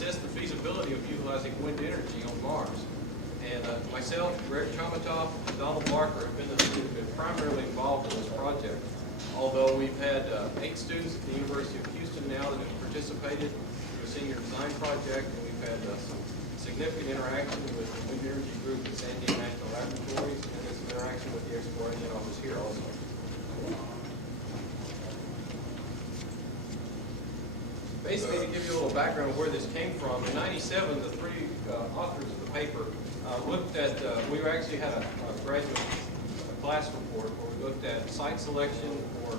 assess the feasibility of utilizing wind energy on Mars. And myself, Greg Chomatoff, and Donald Barker have been primarily involved in this project. Although we've had 8 students at the University of Houston now that have participated in the senior design project, and we've had some significant interaction with the wind energy group at San Diego National Laboratories, and there's some interaction with the exploration office here also. Basically, to give you a little background of where this came from, in '97, the 3 authors of the paper looked at, we actually had a graduate class report where we looked at site selection for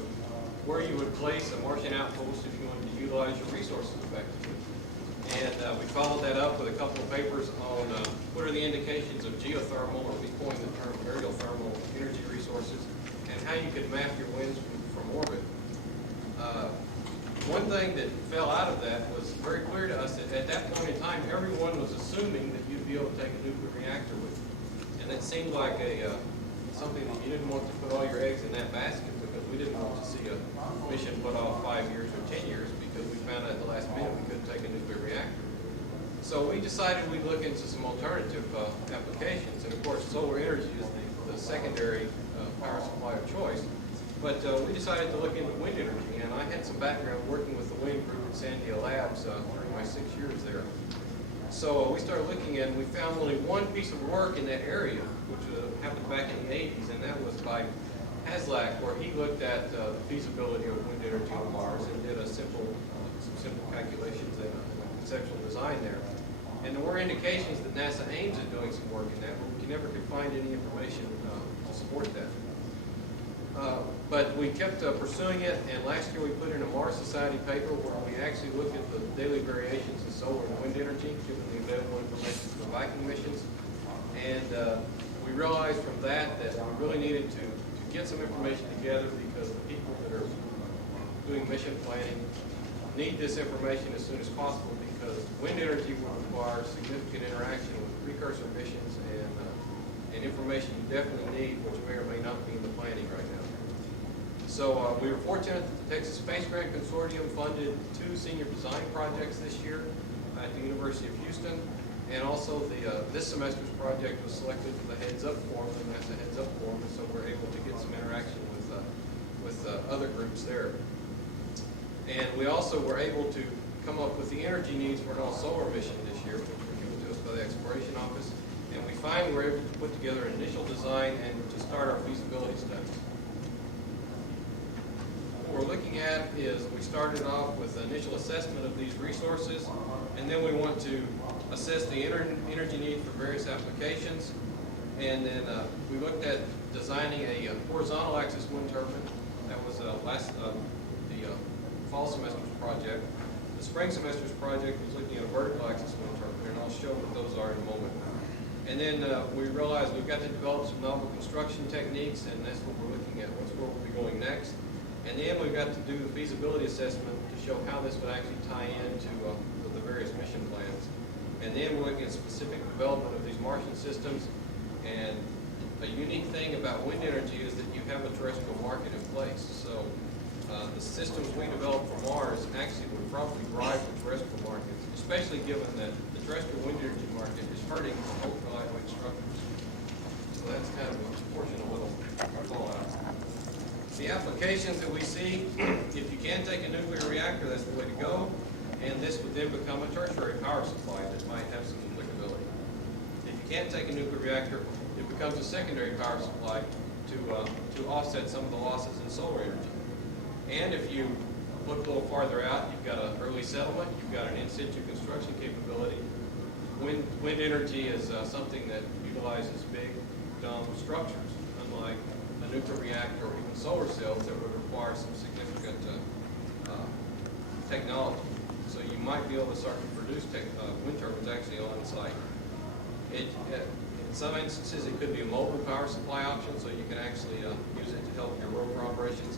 where you would place a Martian outpost if you wanted to utilize your resources effectively. And we followed that up with a couple of papers on what are the indications of geothermal, or we coined the term aerial thermal energy resources, and how you could map your winds from orbit. One thing that fell out of that was very clear to us that at that point in time, everyone was assuming that you'd be able to take a nuclear reactor with you. And it seemed like something that you didn't want to put all your eggs in that basket, because we didn't want to see a mission put off 5 years or 10 years because we found out at the last minute we couldn't take a nuclear reactor. So we decided we'd look into some alternative applications. And of course, solar energy is the secondary power supply of choice. But we decided to look into wind energy, and I had some background working with the wind group at San Diego Labs during my 6 years there. So we started looking at it, and we found only one piece of work in that area, which happened back in the 80s, and that was by Haslak, where he looked at the feasibility of wind energy on Mars and did some simple calculations and a conceptual design there. And there were indications that NASA aims at doing some work in that, but we never could find any information to support that. But we kept pursuing it, and last year we put in a Mars Society paper where we actually looked at the daily variations in solar and wind energy, given the available information from the Viking missions. And we realized from that we really needed to get some information together, because the people that are doing mission planning need this information as soon as possible, because wind energy will require significant interaction with precursor missions and information you definitely need, which may or may not be in the planning right now. So we were fortunate that the Texas Space Grant Consortium funded 2 senior design projects this year at the University of Houston, and also this semester's project was selected for the Heads Up Forum, the NASA Heads Up Forum, and so we're able to get some interaction with other groups there. And we also were able to come up with the energy needs for an all-solar mission this year, which were given to us by the Exploration Office, and we finally were able to put together an initial design and to start our feasibility studies. What we're looking at is we started off with the initial assessment of these resources, and then we want to assess the energy need for various applications. And then we looked at designing a horizontal axis wind turbine. That was the fall semester's project. The spring semester's project was looking at a vertical axis wind turbine, and I'll show what those are in a moment. And then we realized we've got to develop some novel construction techniques, and that's what we're looking at, where we'll be going next. And then we've got to do the feasibility assessment to show how this would actually tie into the various mission plans. And then we're looking at specific development of these Martian systems. And a unique thing about wind energy is that you have a terrestrial market in place. So the systems we develop for Mars actually would probably drive the terrestrial market, especially given that the terrestrial wind energy market is hurting ultra lightweight structures. So that's kind of a portion of what I'll call out. The applications that we see, if you can take a nuclear reactor, that's the way to go. And this would then become a tertiary power supply that might have some applicability. If you can't take a nuclear reactor, it becomes a secondary power supply to offset some of the losses in solar energy. And if you look a little farther out, you've got an early settlement, you've got an in-situ construction capability. Wind energy is something that utilizes big, dumb structures, unlike a nuclear reactor or even solar cells that would require some significant technology. So you might be able to start to produce wind turbines actually on site. In some instances, it could be a mobile power supply option, so you can actually use it to help your rover operations.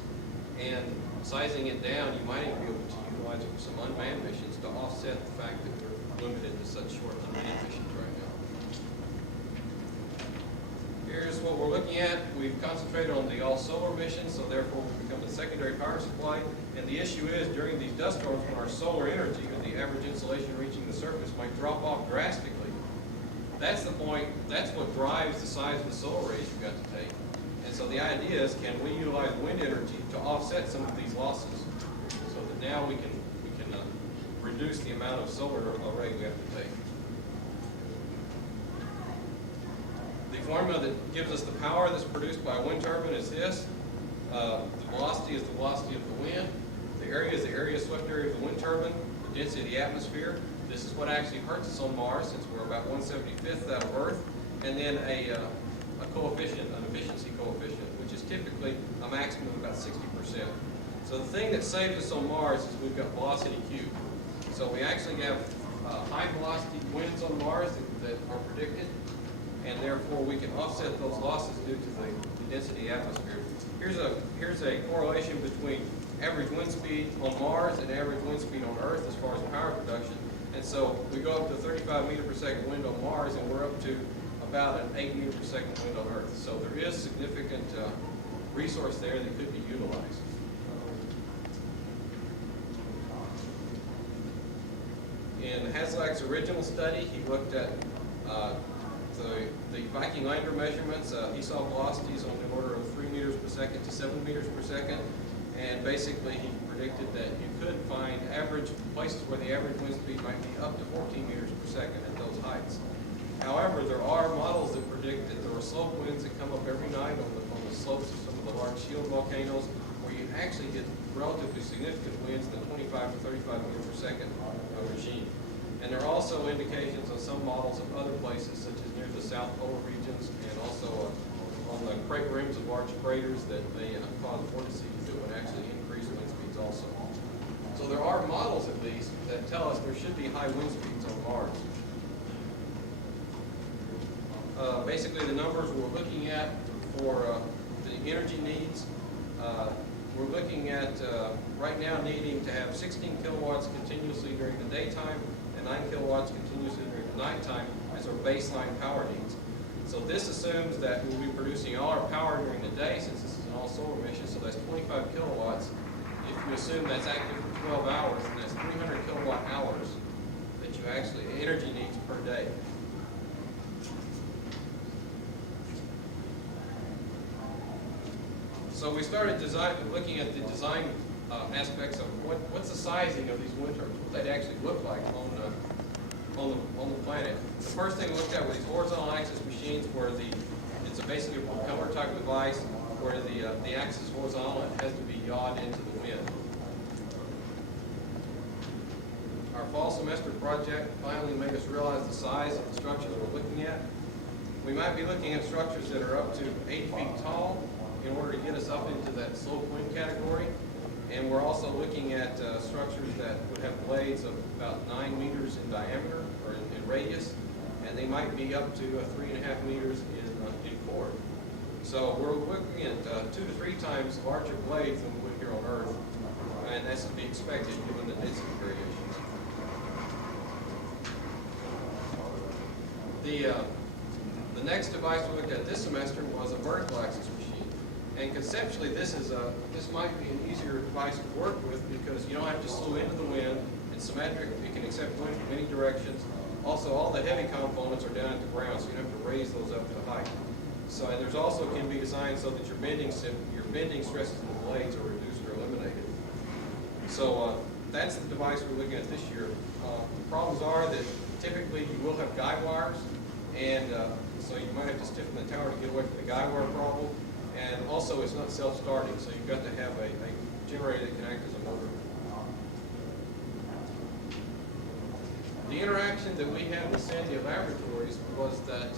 And sizing it down, you might even be able to utilize it for some unmanned missions to offset the fact that we're limited to such short unmanned missions right now. Here's what we're looking at. We've concentrated on the all-solar mission, so therefore we become a secondary power supply. And the issue is, during these dust storms, when our solar energy, or the the average insulation reaching the surface might drop off drastically. That's the point, that's what drives the size of the solar arrays you've got to take. And so the idea is, can we utilize wind energy to offset some of these losses so that now we can reduce the amount of solar array we have to take. The formula that gives us the power that's produced by a wind turbine is this. The velocity is the velocity of the wind. The area is the area swept area of the wind turbine. The density of the atmosphere. This is what actually hurts us on Mars, since we're about 1/75th out of Earth. And then a coefficient, an efficiency coefficient, which is typically a maximum of about 60%. So the thing that saves us on Mars is we've got velocity Q. So we actually have high velocity winds on Mars that are predicted, and therefore we can offset those losses due to the density of the atmosphere. Here's a correlation between average wind speed on Mars and average wind speed on Earth as far as power production. And so we go up to 35 meter per second wind on Mars, and we're up to about an 8 meter per second wind on Earth. So there is significant resource there that could be utilized. In Haslak's original study, he looked at the Viking Lander measurements. He saw velocities on the order of 3 meters per second to 7 meters per second. And basically, he predicted that you could find average places where the average wind speed might be up to 14 meters per second at those heights. However, there are models that predict that there are slope winds that come up every night on the slopes of some of the large shield volcanoes, where you actually get relatively significant winds in the 25 to 35 meters per second regime. And there are also indications on some models of other places, such as near the south polar regions, and also on the crater rims of large craters that may cause vortices that would actually increase wind speeds also. So there are models, at least, that tell us there should be high wind speeds on Mars. Basically, the numbers we're looking at for the energy needs, we're looking at right now needing to have 16 kilowatts continuously during the daytime and 9 kilowatts continuously during the nighttime as our baseline power needs. So this assumes that we'll be producing all our power during the day, since this is an all-solar mission, so that's 25 kilowatts. If you assume that's active for 12 hours, then that's 300 kilowatt hours that you actually, energy needs per day. So we started looking at the design aspects of what's the sizing of these wind turbines, what they'd actually look like on the planet. The first thing we looked at were these horizontal axis machines, where it's basically a propeller type device where the axis is horizontal and has to be yawed into the wind. Our fall semester project finally made us realize the size of the structures we're looking at. We might be looking at structures that are up to 8 feet tall in order to get us up into that slope wind category. And we're also looking at structures that would have blades of about 9 meters in diameter or in radius, and they might be up to 3.5 meters in chord. So we're looking at 2 to 3 times larger blades than we would here on Earth, and that's to be expected given the density variations. The next device we looked at this semester was a vertical axis machine. And conceptually, this might be an easier device to work with, because you don't have to slow into the wind. It's symmetric. It can accept wind from any directions. Also, all the heavy components are down at the ground, so you don't have to raise those up to height. So, and there's also can be designed so that your bending stresses in the blades are reduced or eliminated. So that's the device we're looking at this year. The problems are that typically you will have guide wires, and so you might have to stiffen the tower to get away from the guide wire problem. And also, it's not self-starting, so you've got to have a generator that can act as a motor. The interaction that we had with Sandia Laboratories was that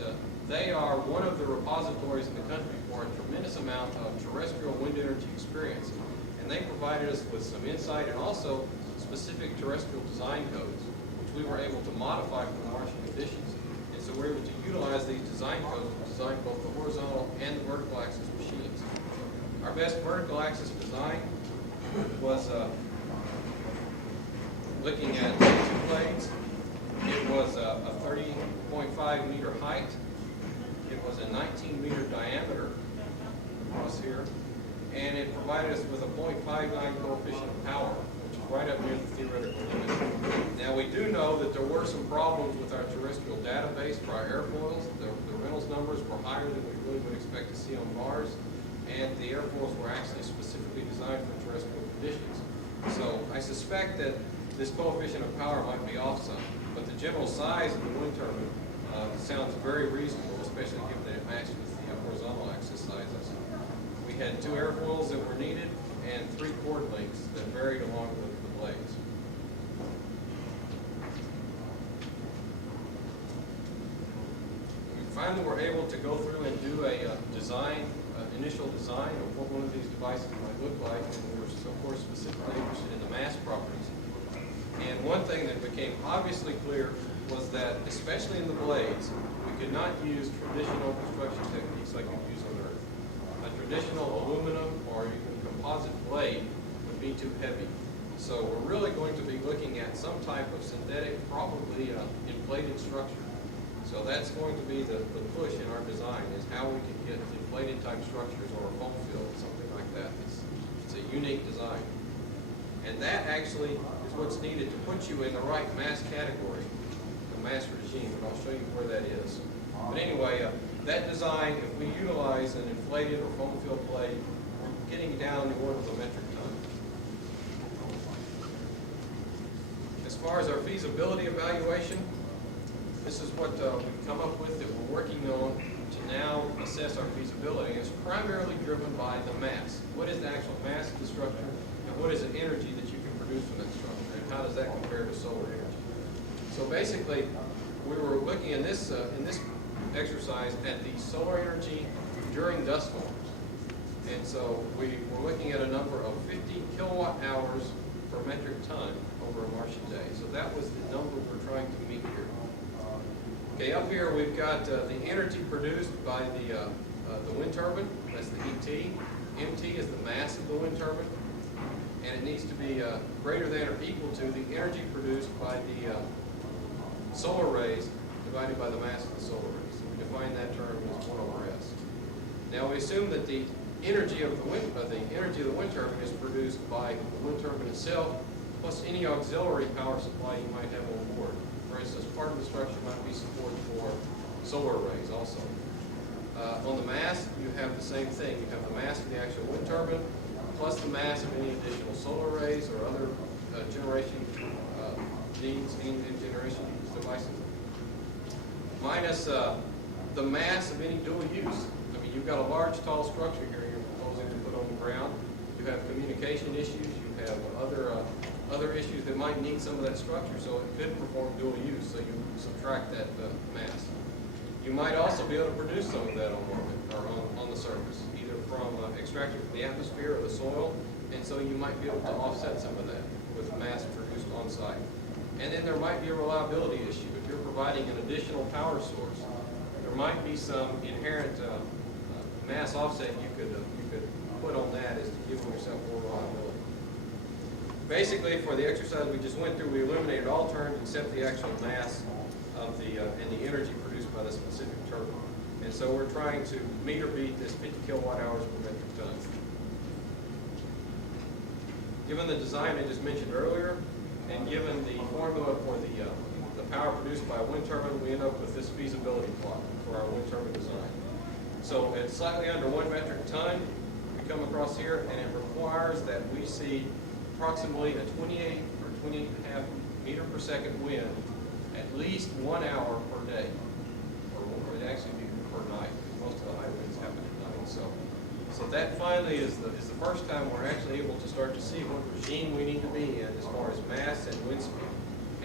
they are one of the repositories in the country for a tremendous amount of terrestrial wind energy experience. And they provided us with some insight and also specific terrestrial design codes, which we were able to modify for the Martian conditions. And so we're able to utilize these design codes to design both the horizontal and the vertical axis machines. Our best vertical axis design was looking at 2 blades. It was a 30.5 meter height. It was a 19 meter diameter across here. And it provided us with a 0.59 coefficient of power, which right up near the theoretical limit. Now, we do know that there were some problems with our terrestrial database for our airfoils. The Reynolds numbers were higher than we really would expect to see on Mars, and the airfoils were actually specifically designed for terrestrial conditions. So I suspect that this coefficient of power might be off some, but the general size of the wind turbine sounds very reasonable, especially given that it matched with the horizontal axis sizes. We had 2 airfoils that were needed and 3 cord links that varied along the blades. We finally were able to go through and do a initial design of what one of these devices might look like, and we were, of course, specifically interested in the mass properties. And one thing that became obviously clear was that, especially in the blades, we could not use traditional construction techniques like you'd use on Earth. A traditional aluminum or even composite blade would be too heavy. So we're really going to be looking at some type of synthetic, probably inflated structure. So that's going to be the push in our design, is how we can get inflated type structures or a foam field, something like that. It's a unique design. And that actually is what's needed to put you in the right mass category, the mass regime, and I'll show you where that is. But anyway, that design, if we utilize an inflated or foam field blade, we're getting down the order of a metric ton. As far as our feasibility evaluation, this is what we've come up with that we're working on to now assess our feasibility. It's primarily driven by the mass. What is the actual mass of the structure, and what is the energy that you can produce from that structure, and how does that compare to solar energy? So basically, we were looking in this exercise at the solar energy during dust storms. And so we were looking at a number of 50 kilowatt hours per metric ton over a Martian day. So that was the number we're trying to meet here. Okay, up here we've got the energy produced by the wind turbine. That's the ET. MT is the mass of the wind turbine, and it needs to be greater than or equal to the energy produced by the solar rays divided by the mass of the solar rays. So we define that term as 1 over S. Now we assume that the energy of the wind turbine is produced by the wind turbine itself, plus any auxiliary power supply you might have on board. For instance, part of the structure might be support for solar rays also. On the mass, you have the same thing. You have the mass of the actual wind turbine, plus the mass of any additional solar rays or other generation needs, any generation devices, minus the mass of any dual use. I mean, you've got a large, tall structure here you're proposing to put on the ground. You have communication issues. You have other issues that might need some of that structure, so it could perform dual use, so you subtract that mass. You might also be able to produce some of that on orbit, or on the surface, either from extracting from the atmosphere or the soil, and so you might be able to offset some of that with mass produced on site. And then there might be a reliability issue. If you're providing an additional power source, there might be some inherent mass offset you could put on that as to give yourself more reliability. Basically, for the exercise we just went through, we eliminated all terms except the actual mass of and the energy produced by the specific turbine. And so we're trying to meet or beat this 50 kilowatt hours per metric ton. Given the design I just mentioned earlier, and given the formula for the power produced by a wind turbine, we end up with this feasibility plot for our wind turbine design. So at slightly under 1 metric ton, we come across here, and it requires that we see approximately a 28 or 28.5 meter per second wind at least 1 hour per day, or it actually be per night. Most of the high winds happen at night. So that finally is the first time we're actually able to start to see what regime we need to be in as far as mass and wind speed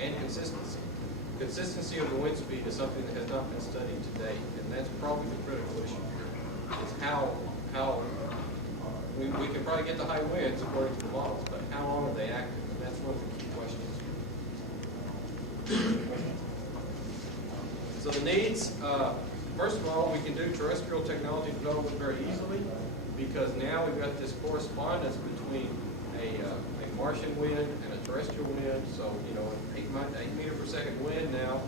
and consistency. Consistency of the wind speed is something that has not been studied to date, and that's probably the critical issue here. Is how we can probably get the high winds according to the models, but how long are they active? And that's one of the key questions. So the needs, first of all, we can do terrestrial technology development very easily, because now we've got this correspondence between a Martian wind and a terrestrial wind. So, you know, an 8 meter per second wind now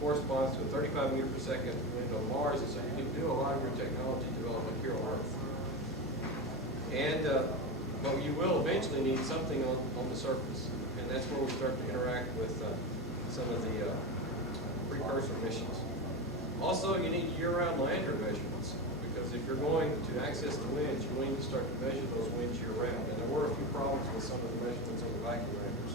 corresponds to a 35 meter per second wind on Mars, and so you can do a lot of your technology development here on Earth. And But you will eventually need something on the surface, and that's where we start to interact with some of the precursor missions. Also, you need year-round lander measurements, because if you're going to access the winds, you need to start to measure those winds year-round. And there were a few problems with some of the measurements on the vacuum landers.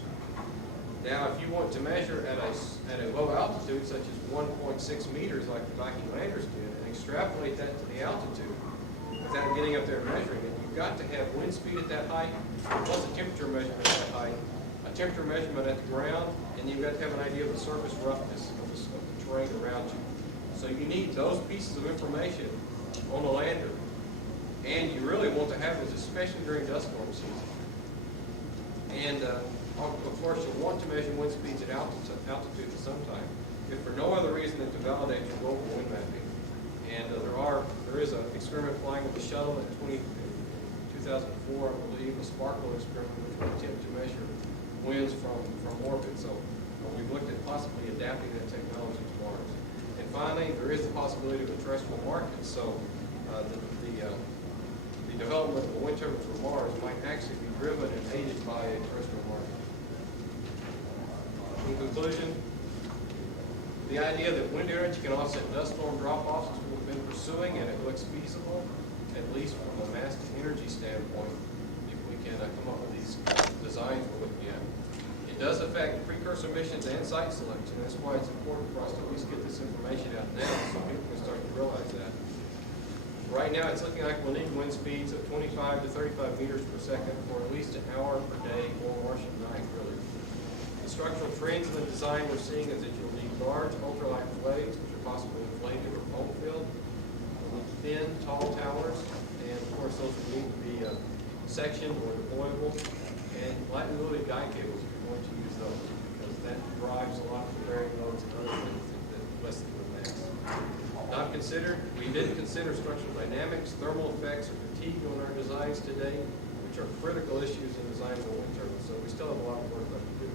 Now, if you want to measure at a low altitude, such as 1.6 meters like the vacuum landers did, and extrapolate that to the altitude without getting up there and measuring it, you've got to have wind speed at that height, plus a temperature measurement at that height, a temperature measurement at the ground, and you've got to have an idea of the surface roughness of the terrain around you. So you need those pieces of information on the lander, and you really want to have this, especially during dust storm season. And of course, you'll want to measure wind speeds at altitude at some time, if for no other reason than to validate your global wind mapping. And there is an experiment flying with the shuttle in 2004, I believe, a sparkle experiment, which will attempt to measure winds from orbit. So we've looked at possibly adapting that technology to Mars. And finally, there is the possibility of a terrestrial market. So the development of the wind turbines for Mars might actually be driven and aided by a terrestrial market. In conclusion, the idea that wind energy can offset dust storm drop-offs is what we've been pursuing, and it looks feasible, at least from a mass to energy standpoint, if we can come up with these designs we're looking at. It does affect precursor missions and site selection. That's why it's important for us to at least get this information out now so people can start to realize that. Right now, it's looking like we'll need wind speeds of 25 to 35 meters per second for at least an hour per day or Martian night, really. The structural trends in the design we're seeing is that you'll need large ultralight blades, which are possibly inflated or foam filled. You'll need thin, tall towers, and of course, those will need to be sectioned or deployable. And lightly loaded guide cables if you're going to use those, because that drives a lot of the bearing loads and other things that lessen the mass. Not considered, we didn't consider structural dynamics, thermal effects, or fatigue on our designs today, which are critical issues in designing a wind turbine. So we still have a lot of work left to do.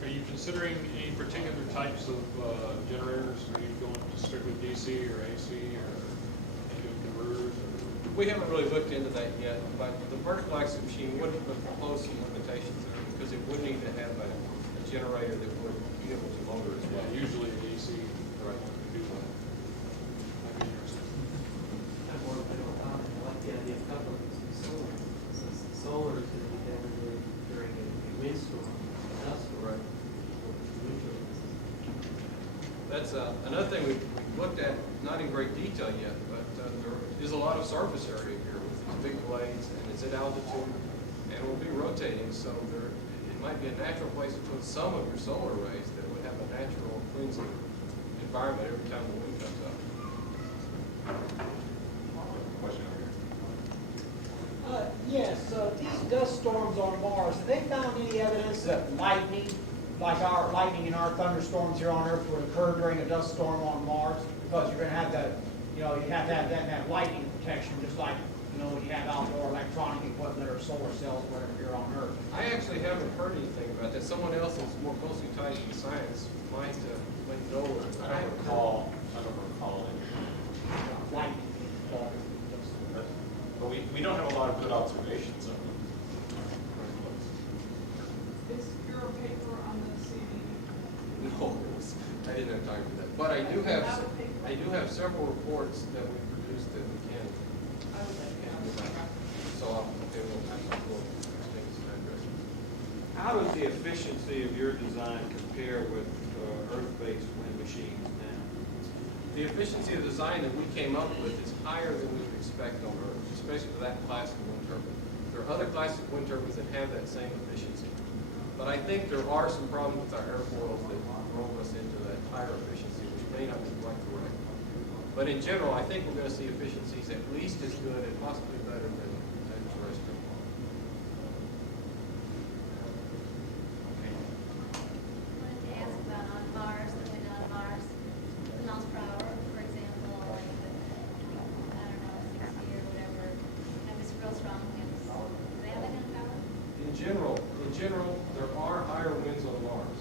Are you considering any particular types of generators? Are you going to strictly DC or AC or into converters? We haven't really looked into that yet, but the vertical axis machine would propose some limitations there, because it would need to have a generator that would be able to motor as well. Yeah, usually a DC. Right. Would do that. That'd be interesting. I like the idea of coupling to solar. Since solar is going to be better during a windstorm, dust storm. That's another thing we've looked at, not in great detail yet, but there is a lot of surface area here with these big blades, and it's at altitude, and it will be rotating, so it might be a natural place to put some of your solar arrays that would have a natural cleansing environment every time the wind comes up. Question over here. Yes, these dust storms on Mars, have they found any evidence that lightning, like our lightning in our thunderstorms here on Earth, would occur during a dust storm on Mars? Because you're going to have that, you have to have that lightning protection, just like, when you have outdoor electronic equipment or solar cells, whatever, here on Earth. I actually haven't heard anything about that. Someone else who's more closely tied to the science might know. I don't recall it. Lightning. But we don't have a lot of good observations of them. Is your paper on the CD? No, I didn't have time for that. But I do have several reports that we produced that we can. So we'll take some address. How does the efficiency of your design compare with Earth-based wind machines now? The efficiency of design that we came up with is higher than we would expect on Earth, especially for that class of wind turbine. There are other classes of wind turbines that have that same efficiency. But I think there are some problems with our airfoils that drove us into that higher efficiency, which may not be quite correct. But in general, I think we're going to see efficiencies at least as good and possibly better than terrestrial. I wanted to ask about on Mars, the wind on Mars, the miles per hour, for example, like I don't know, 60 or whatever, and it's real strong winds. Do they have that kind of power? In general, there are higher winds on Mars.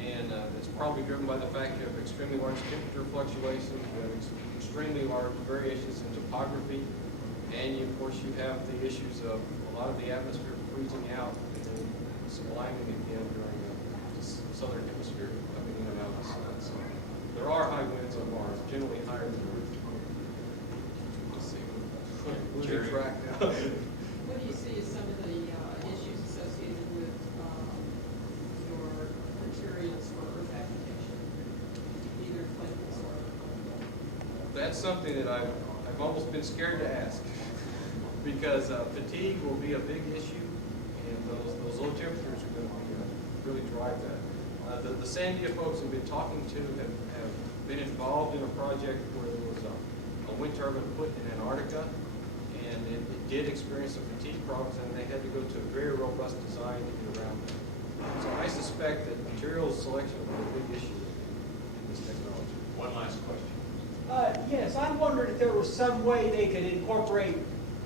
And it's probably driven by the fact you have extremely large temperature fluctuations, you have extremely large variations in topography, and of course you have the issues of a lot of the atmosphere freezing out and then subliming again during the southern hemisphere coming in and out of the sun. So there are high winds on Mars, generally higher than the Earth. Let's see, losing track now. What do you see as some of the issues associated with your materials for Earth application, either flammable or unflammable? That's something that I've almost been scared to ask, because fatigue will be a big issue, and those low temperatures are going to really drive that. The Sandia folks have been talking to have been involved in a project where there was a wind turbine put in Antarctica, and it did experience some fatigue problems, and they had to go to a very robust design to get around that. So I suspect that materials selection will be a big issue in this technology. One last question. Yes, I wondered if there was some way they could incorporate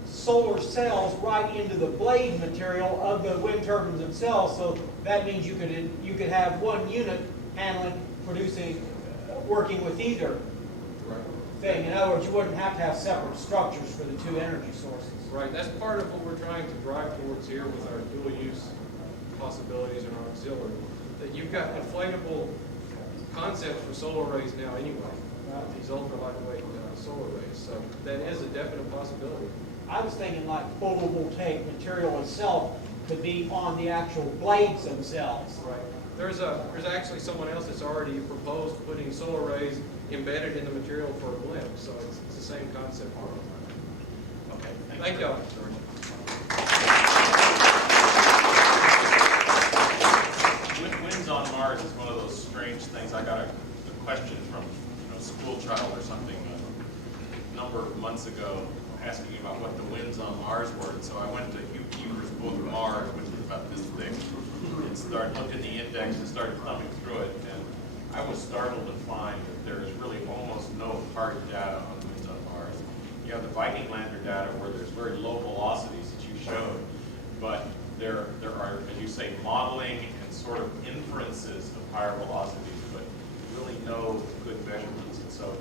solar cells right into the blade material of the wind turbines themselves. So that means you could have one unit producing, working with either thing. In other words, you wouldn't have to have separate structures for the two energy sources. Right, that's part of what we're trying to drive towards here with our dual use possibilities and our auxiliary. That you've got inflatable concepts for solar arrays now anyway. These ultra lightweight solar arrays. So that is a definite possibility. I was thinking like photovoltaic material itself could be on the actual blades themselves. Right. There's actually someone else that's already proposed putting solar arrays embedded in the material for a blimp. So it's the same concept. Okay. Thank you. Winds on Mars is one of those strange things. I got a question from a school child or something a number of months ago asking about what the winds on Mars were. And so I went to Hugh Keever's book, Mars, which is about this thick, and started looking at the index and started thumbing through it. And I was startled to find that there is really almost no hard data on winds on Mars. You have the Viking lander data where there's very low velocities that you showed, but there are, as you say, modeling and sort of inferences of higher velocities, but really no good measurements. And so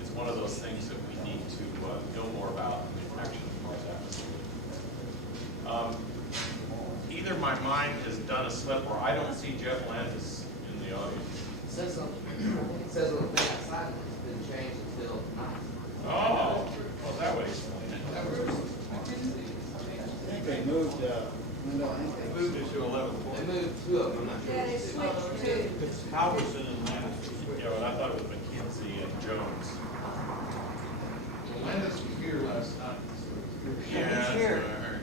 it's one of those things that we need to know more about in the connection of Mars atmosphere. Either my mind has done a slip or I don't see Jeff Landis in the audience. It says on the thing outside, it's been changed until tonight. Oh, well, that would explain it. I think they moved, Wendell, they moved it to 11. They moved two of them, I'm not sure. Yeah, they switched to. Halverson and Landis. Yeah, but I thought it was McKinsey and Jones. Landis was here last night. Yeah, that's what I heard.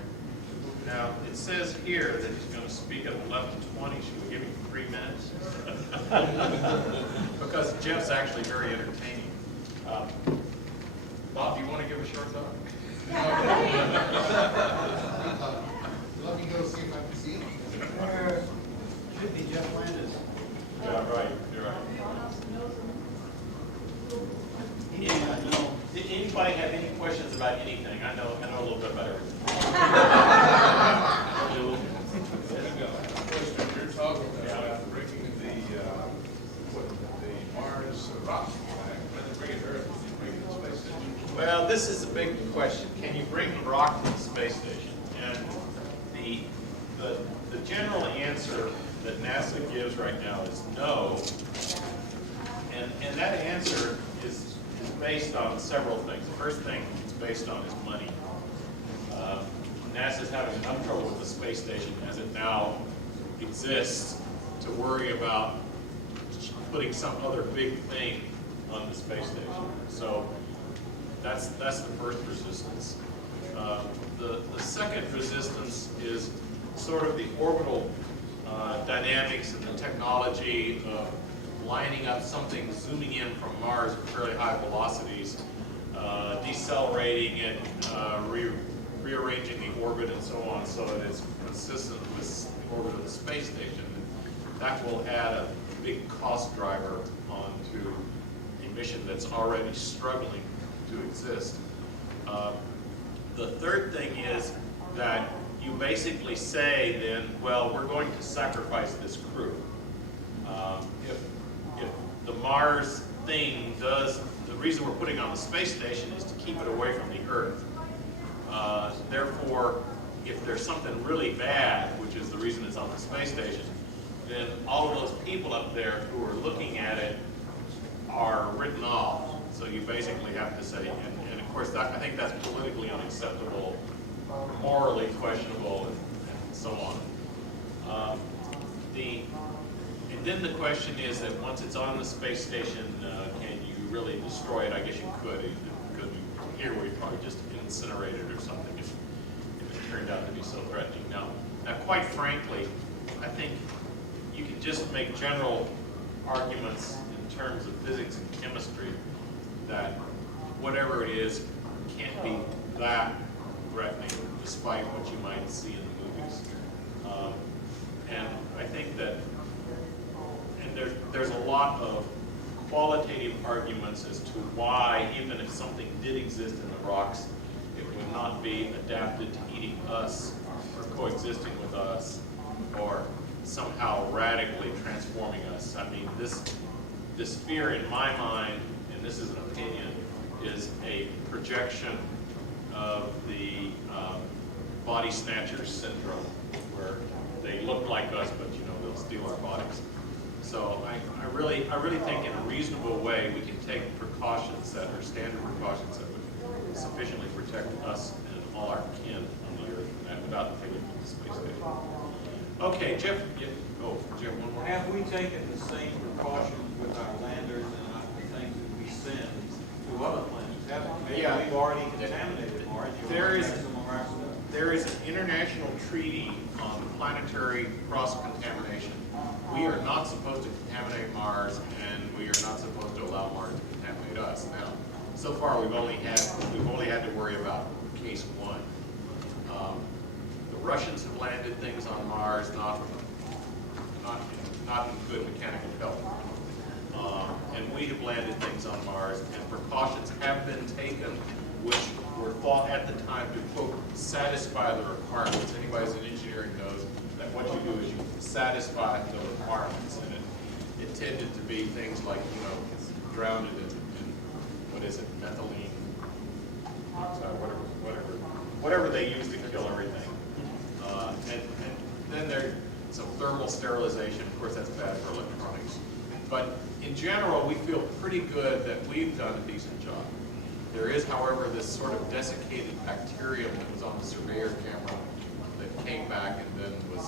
Now, it says here that he's going to speak at 11:20. Should we give him 3 minutes? Because Jeff's actually very entertaining. Bob, do you want to give a short talk? Let me go see if I can see him. Should be Jeff Landis. Yeah, right. You're right. Did anybody have any questions about anything? I know a little bit about everything. You're talking about breaking the Mars rock. When they bring it to Earth, you bring it to space station. Well, this is a big question. Can you bring rock to the space station? And the general answer that NASA gives right now is no. And that answer is based on several things. The first thing it's based on is money. NASA's having enough trouble with the space station as it now exists to worry about putting some other big thing on the space station. So that's the first resistance. The second resistance is sort of the orbital dynamics and the technology of lining up something zooming in from Mars at fairly high velocities, decelerating it, rearranging the orbit and so on so that it's consistent with the orbit of the space station. That will add a big cost driver onto a mission that's already struggling to exist. The third thing is that you basically say then, well, we're going to sacrifice this crew. If the Mars thing does, the reason we're putting on the space station is to keep it away from the Earth. Therefore, if there's something really bad, which is the reason it's on the space station, then all of those people up there who are looking at it are written off. So you basically have to say, and of course, I think that's politically unacceptable, morally questionable, and so on. And then the question is that once it's on the space station, can you really destroy it? I guess you could. Because here we probably just incinerate it or something if it turned out to be so threatening. Now, quite frankly, I think you can just make general arguments in terms of physics and chemistry that whatever it is can't be that threatening, despite what you might see in the movies. And I think that, and there's a lot of qualitative arguments as to why, even if something did exist in the rocks, it would not be adapted to eating us or coexisting with us or somehow radically transforming us. I mean, this fear in my mind, and this is an opinion, is a projection of the body snatchers syndrome, where they look like us, but they'll steal our bodies. So I really think in a reasonable way we can take precautions that are standard precautions that would sufficiently protect us and all our kin on the Earth without taking them to the space station. Okay, Jeff. Jeff, one more. Have we taken the same precautions with our landers and the things that we send to other planets? Maybe Yeah. we've already contaminated Mars. There is an international treaty on planetary cross-contamination. We are not supposed to contaminate Mars, and we are not supposed to allow Mars to contaminate us. Now, so far we've only had to worry about case one. The Russians have landed things on Mars, not in good mechanical health. And we have landed things on Mars, and precautions have been taken which were thought at the time to, quote, satisfy the requirements. Anybody who's in engineering knows that what you do is you satisfy the requirements, and it tended to be things like, drowned in what is it, methylene, whatever they use to kill everything. And then there's some thermal sterilization. Of course, that's bad for electronics. But in general, we feel pretty good that we've done a decent job. There is, however, this sort of desiccated bacterium that was on the Surveyor camera that came back and then was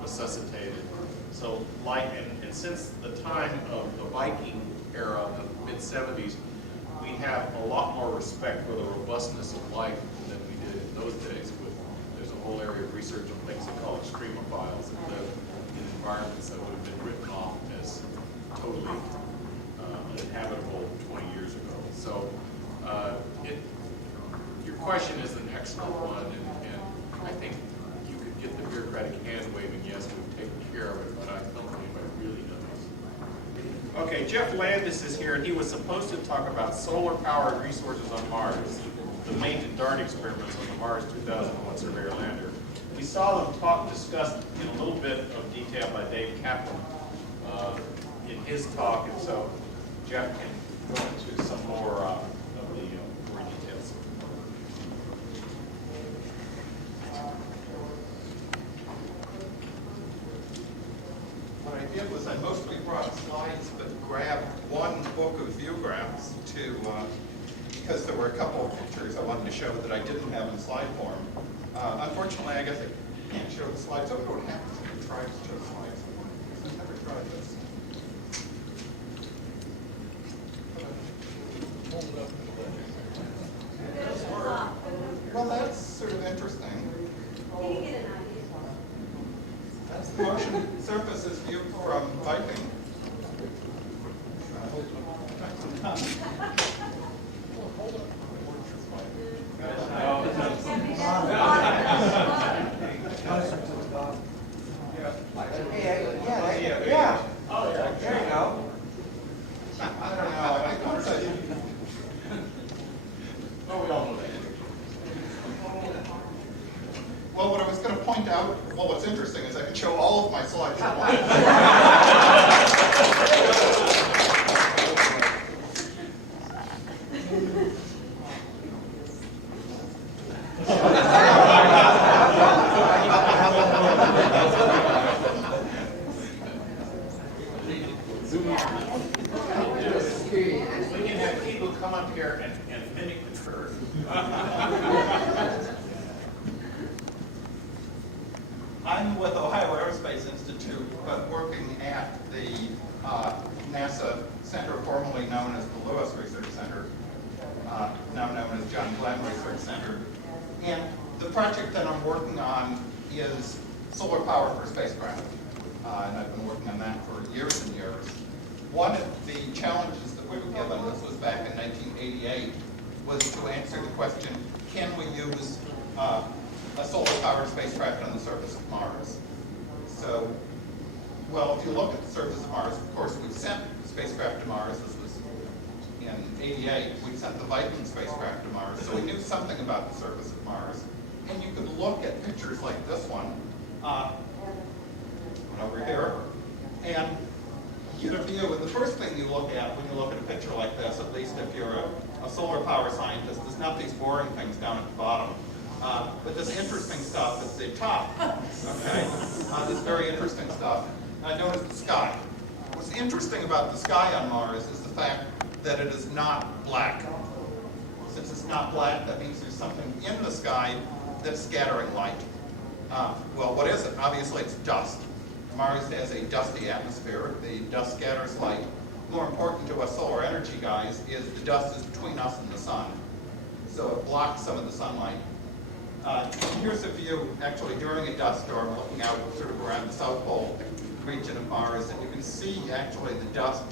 resuscitated. So, and since the time of the Viking era, the mid-70s, we have a lot more respect for the robustness of life than we did in those days. There's a whole area of research on things they call extremophiles that live in environments that would have been written off as totally uninhabitable 20 years ago. So your question is an excellent one, and I think you could get the bureaucratic hand waving, yes, we've taken care of it, but I don't think anybody really knows. Okay, Jeff Landis is here, and he was supposed to talk about solar-powered resources on Mars, the main DART experiments on the Mars 2001 Surveyor lander. We saw them discussed in a little bit of detail by Dave Kaplan in his talk, and so Jeff can go into some more of the more details. What I did was I mostly brought slides, but grabbed one book of view graphs because there were a couple of pictures I wanted to show that I didn't have in slide form. Unfortunately, I guess I can't show the slides. I don't know what happens when you try to show slides. I've never tried this. Well, that's sort of interesting. That's the motion surfaces view from Viking. Yeah. Oh, there you go. I don't know. Well, what I was going to point point out, well, what's interesting is I can show all of my slides at We can have people come up here and mimic the curve. I'm with Ohio Aerospace Institute, but working at the NASA Center formerly known as the Lewis Research Center, now known as John Glenn Research Center. And the project that I'm working on is solar power for spacecraft. And I've been working on that for years and years. One of the challenges that we were given, this was back in 1988, was to answer the question, can we use a solar-powered spacecraft on the surface of Mars? So, well, if you look at the surface of Mars, of course, we sent the spacecraft to Mars. This was in '88. We sent the Viking spacecraft to Mars, so we knew something about the surface of Mars. And you could look at pictures like this one over here, and get a view. And the first thing you look at when you look at a picture like this, at least if you're a solar power scientist, is not these boring things down at the bottom, but this interesting stuff at the top. Okay, this very interesting stuff. Known as the sky. What's interesting about the sky on Mars is the fact that it is not black. Since it's not black, that means there's something in the sky that's scattering light. Well, what is it? Obviously, it's dust. Mars has a dusty atmosphere. The dust scatters light. More important to us solar energy guys is the dust is between us and the sun. So it blocks some of the sunlight. Here's a view actually during a dust storm looking out sort of around the South Pole region of Mars, and you can see actually the dust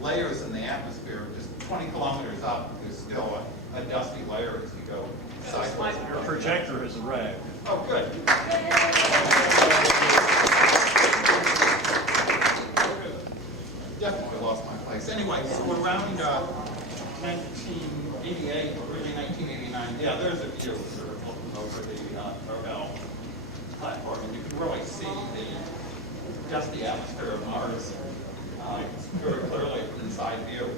layers in the atmosphere. Just 20 kilometers up, there's still a dusty layer as you go sideways. Your projector is a rag. Oh, good. Definitely lost my place. Anyway, so around 1988, or really 1989, yeah, there's a view sort of looking over the Mendell platform, and you can really see the dusty atmosphere of Mars very clearly from inside view.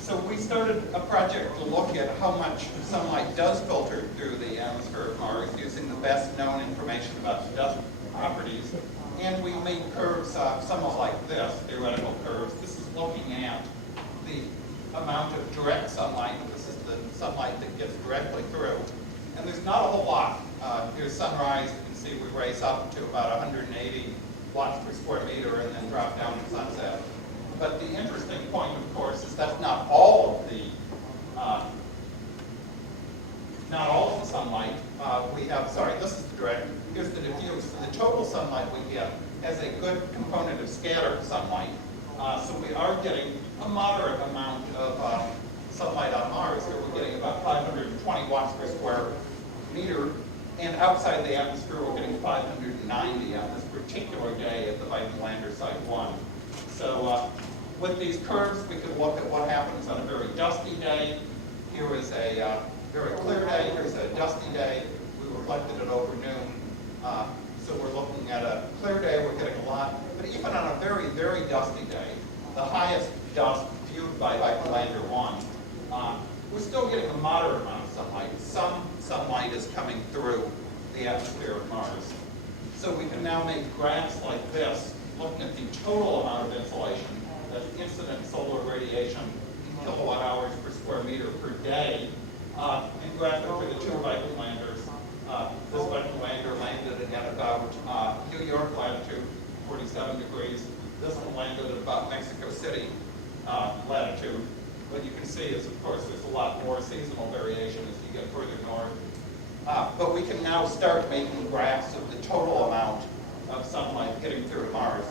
So we started a project to look at how much sunlight does filter through the atmosphere of Mars using the best known information about the dust properties. And we made curves somewhat like this, theoretical curves. This is looking at the amount of direct sunlight. This is the sunlight that gets directly through. And there's not a whole lot. Here's sunrise. You can see we raise up to about 180 watts per square meter and then drop down to sunset. But the interesting point, of course, is that's not all of the sunlight. This is the direct. Here's the diffuse. So the total sunlight we get has a good component of scattered sunlight. So we are getting a moderate amount of sunlight on Mars. Here we're getting about 520 watts per square meter. And outside the atmosphere, we're getting 590 on this particular day at the Viking Lander Site 1. So with these curves, we could look at what happens on a very dusty day. Here is a very clear day. Here's a dusty day. We reflected it over noon. So we're looking at a clear day. We're getting a lot. But even on a very, very dusty day, the highest dust viewed by Viking Lander 1, we're still getting a moderate amount of sunlight. Some sunlight is coming through the atmosphere of Mars. So we can now make graphs like this, looking at the total amount of insolation, that's incident solar radiation in kilowatt hours per square meter per day, and graph it for the two Viking landers. This Viking lander landed at about New York latitude, 47 degrees. This one landed at about Mexico City latitude. What you can see is, of course, there's a lot more seasonal variation as you get further north. But we can now start making graphs of the total amount of sunlight getting through to Mars.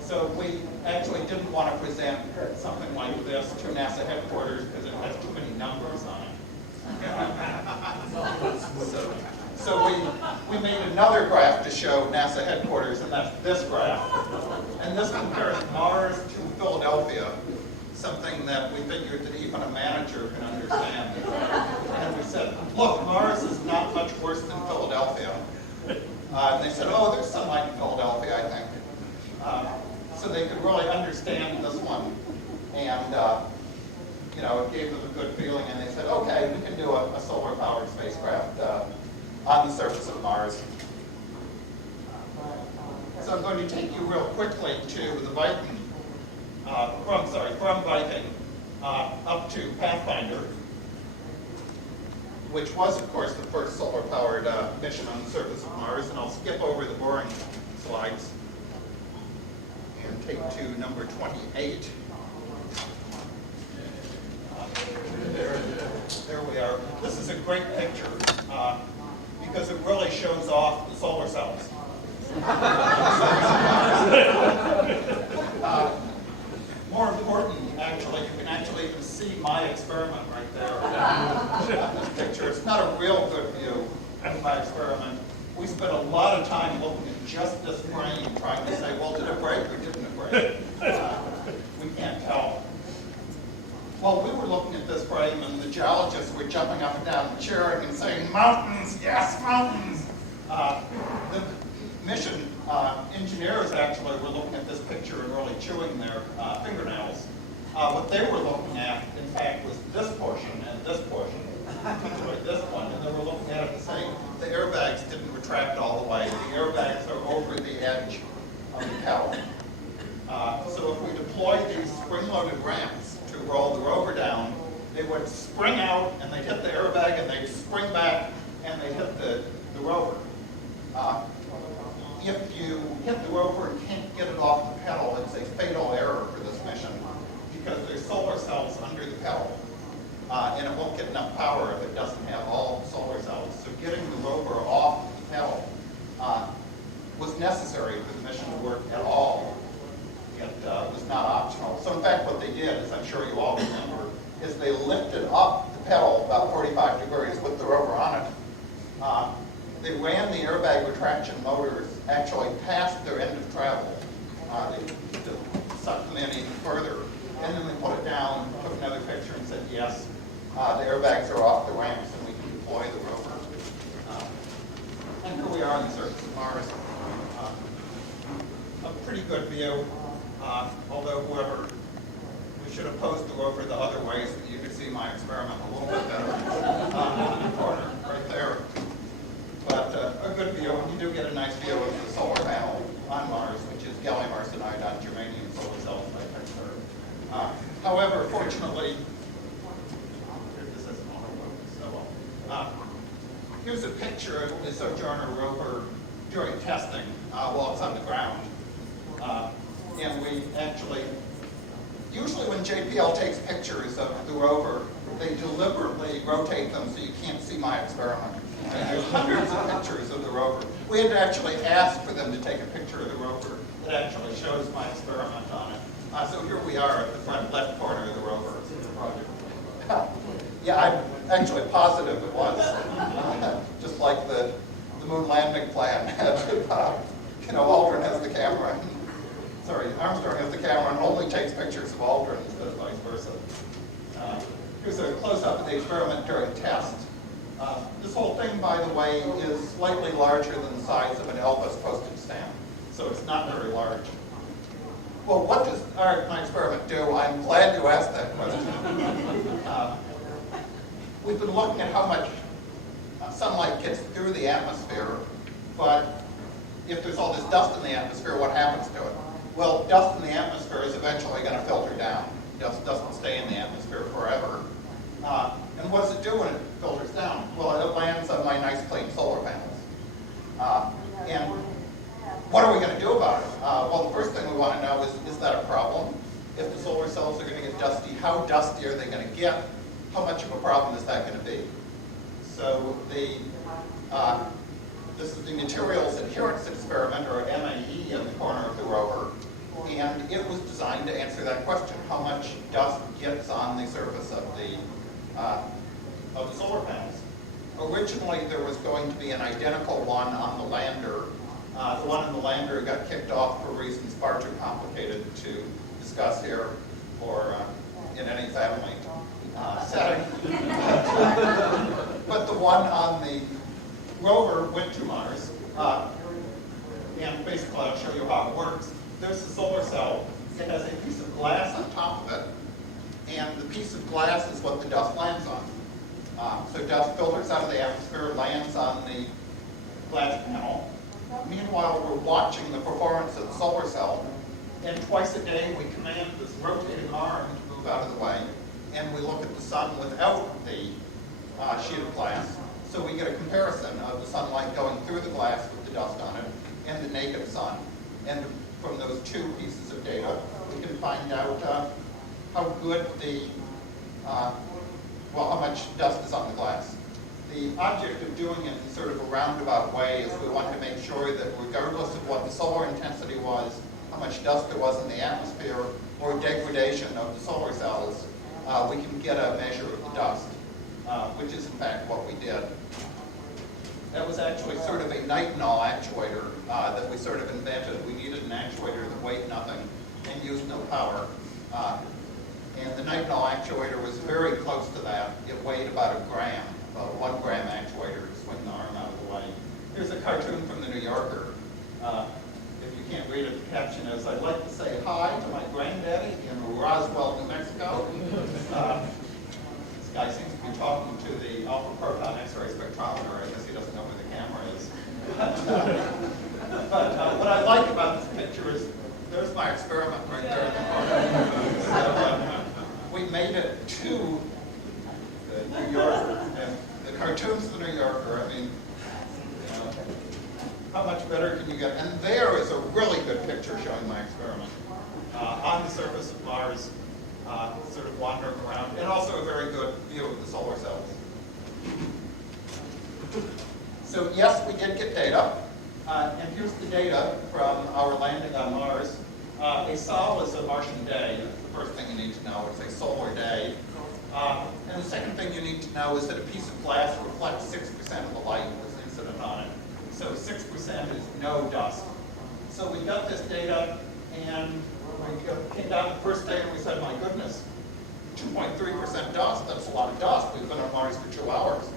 So we actually didn't want to present something like this to NASA headquarters because it has too many numbers on it. So we made another graph to show NASA headquarters, and that's this graph. And this compares Mars to Philadelphia, something that we figured that even a manager can understand. And we said look, Mars is not much worse than Philadelphia. And they said, oh, there's sunlight in Philadelphia, I think. So they could really understand this one. And, it gave them a good feeling. And they said, okay, we can do a solar-powered spacecraft on the surface of Mars. So I'm going to take you real quickly to the Viking, from Viking up to Pathfinder, which was, of course, the first solar-powered mission on the surface of Mars. And I'll skip over the boring slides and take to number 28. There we are. This is a great picture because it really shows off the solar cells. More important, actually, you can actually even see my experiment right there. This picture, it's not a real good view of my experiment. We spent a lot of time looking at just this frame, trying to say, well, did it break or didn't it break? We can't tell. Well, we were looking at this frame, and the geologists were jumping up and down and cheering and saying, mountains, yes, mountains. The mission engineers actually were looking at this picture and really chewing their fingernails. What they were looking at, in fact, was this portion and this portion, particularly this one, and they were looking at it and saying the airbags didn't retract all the way. The airbags are over the edge of the pedal. So if we deploy these spring-loaded ramps to roll the rover down, they would spring out and they'd hit the airbag and they'd spring back and they'd hit the rover. If you hit the rover and can't get it off the pedal, it's a fatal error for this mission because there's solar cells under the pedal. And it won't get enough power if it doesn't have all the solar cells. So getting the rover off the pedal was necessary for the mission to work at all. It was not optional. So in fact what they did, as I'm sure you all remember, is they lifted up the pedal about 45 degrees with the rover on it. They ran the airbag retraction motors actually past their end of travel. They sucked them in even further. And then they put it down, took another picture and said, yes, the airbags are off the ramps and we can deploy the rover. And here we are on the surface of Mars. A pretty good view, although we should have posed the rover the other way so that you could see my experiment a little bit better. In the corner, right there. But a good view, and you do get a nice view of the solar panel on Mars, which is gallium arsenide on germanium solar cells by Texter. However, fortunately, this isn't on so well. Here's a picture of the Sojourner rover during testing while it's on the ground. And we actually, usually when JPL takes pictures of the rover, they deliberately rotate them so you can't see my experiment. And there's hundreds of pictures of the rover. We had to actually ask for them to take a picture of the rover that actually shows my experiment on it. So here we are at the front left corner of the rover. Yeah, I'm actually positive it was. Just like the moon landing plan. Aldrin has the camera. Sorry, Armstrong has the camera and only takes pictures of Aldrin instead of vice versa. Here's a close-up of the experiment during test. This whole thing, by the way, is slightly larger than the size of an Elvis postage stamp, so it's not very large. Well, what does my experiment do? I'm glad you asked that question. We've been looking at how much sunlight gets through the atmosphere, but if there's all this dust in the atmosphere, what happens to it? Well, dust in the atmosphere is eventually going to filter down. Dust doesn't stay in the atmosphere forever. And what does it do when it filters down? Well, it lands on my nice clean solar panels. And what are we going to do about it? Well, the first thing we want to know is that a problem? If the solar cells are going to get dusty, how dusty are they going to get? How much of a problem is that going to be? So this is the Materials Adherence Experiment, or MAE, in the corner of the rover. And it was designed to answer that question. How much dust gets on the surface of the solar panels? Originally, there was going to be an identical one on the lander. The one on the lander got kicked off for reasons far too complicated to discuss here or in any family setting. But the one on the rover went to Mars, and basically I'll show you how it works. There's a solar cell. It has a piece of glass on top of it, and the piece of glass is what the dust lands on. So dust filters out of the atmosphere, lands on the glass panel. Meanwhile, we're watching the performance of the solar cell, and twice a day we command this rotating arm to move out of the way, and we look at the sun without the sheet of glass. So we get a comparison of the sunlight going through the glass with the dust on it and the naked sun. And from those two pieces of data, we can find out how good the, how much dust is on the glass. The object of doing it in sort of a roundabout way is we want to make sure that regardless of what the solar intensity was, how much dust there was in the atmosphere, or degradation of the solar cells, we can get a measure of the dust, which is in fact what we did. That was actually sort of a nitinol actuator that we sort of invented. We needed an actuator that weighed nothing and used no power. And the nitinol actuator was very close to that. It weighed about a gram, about a 1 gram actuator to swing the arm out of the way. Here's a cartoon from the New Yorker. If you can't read it, the caption is, "I'd like to say hi to my granddaddy in Roswell, New Mexico." This guy seems to be talking to the alpha proton X-ray spectrometer. I guess he doesn't know where the camera is. But what I like about this picture is, there's my experiment right there in the corner. So we made it to the New Yorker. And the cartoon's the New Yorker. I mean, you know, how much better can you get? And there is a really good picture showing my experiment on the surface of Mars, sort of wandering around, and also a very good view of the solar cells. So yes, we did get data, and here's the data from our landing on Mars. A sol is a Martian day. That's the first thing you need to know. It's a solar day. And the second thing you need to know is that a piece of glass reflects 6% of the light that's incident on it. So 6% is no dust. So we got this data, and we came down the first day and we said, my goodness, 2.3% dust, that's a lot of dust. We've been on Mars for 2 hours.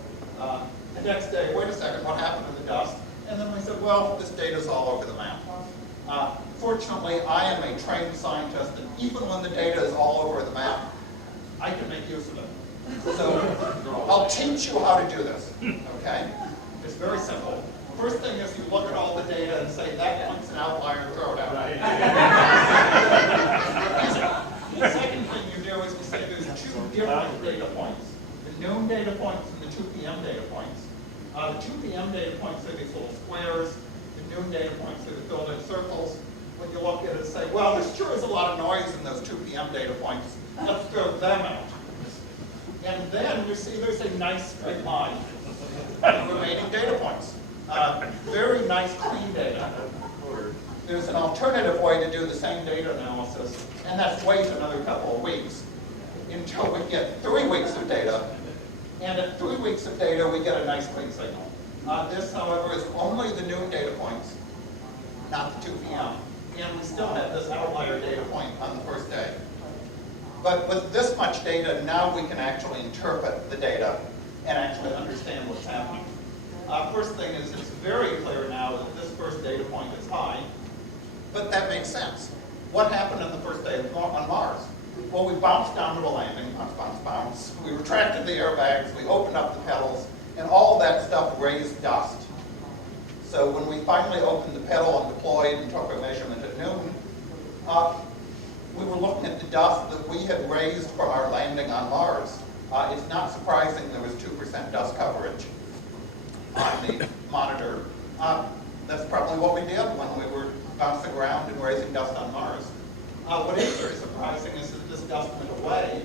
The next day, wait a second, what happened to the dust? And then we said, well, this data's all over the map. Fortunately, I am a trained scientist, and even when the data is all over the map, I can make use of it. So I'll teach you how to do this, okay? It's very simple. First thing is you look at all the data and say, that one's an outlier, and throw it out. The second thing you do is you say there's 2 different data points. The noon data points and the 2 p.m. data points. The 2 p.m. data points are these little squares. The noon data points are the filled in circles. When you look at it and say, well, there sure is a lot of noise in those 2 p.m. data points. Let's throw them out. And then you see there's a nice straight line of the remaining data points. Very nice, clean data. There's an alternative way to do the same data analysis, and that's wait another couple of weeks until we get 3 weeks of data. And at 3 weeks of data, we get a nice clean signal. This, however, is only the noon data points, not the 2 p.m. And we still have this outlier data point on the first day. But with this much data, now we can actually interpret the data and actually understand what's happening. First thing is, it's very clear now that this first data point is high, but that makes sense. What happened on the first day on Mars? Well, we bounced down to the landing, bounce. We retracted the airbags, we opened up the pedals, and all that stuff raised dust. So when we finally opened the pedal and deployed and took a measurement at noon, we were looking at the dust that we had raised from our landing on Mars. It's not surprising there was 2% dust coverage on the monitor. That's probably what we did when we were bouncing around and raising dust on Mars. What is very surprising is that this dust went away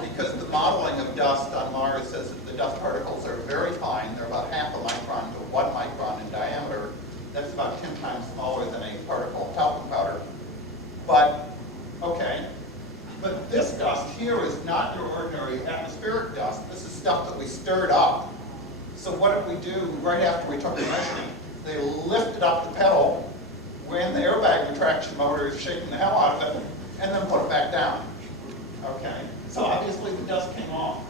because the modeling of dust on Mars says that the dust particles are very fine. They're about half a micron to 1 micron in diameter. That's about 10 times smaller than a particle of talcum powder. But, okay. But this dust here is not your ordinary atmospheric dust. This is stuff that we stirred up. So what did we do right after we took the measurement? They lifted up the pedal, ran the airbag retraction motors, shaking the hell out of it, and then put it back down. Okay? So obviously the dust came off.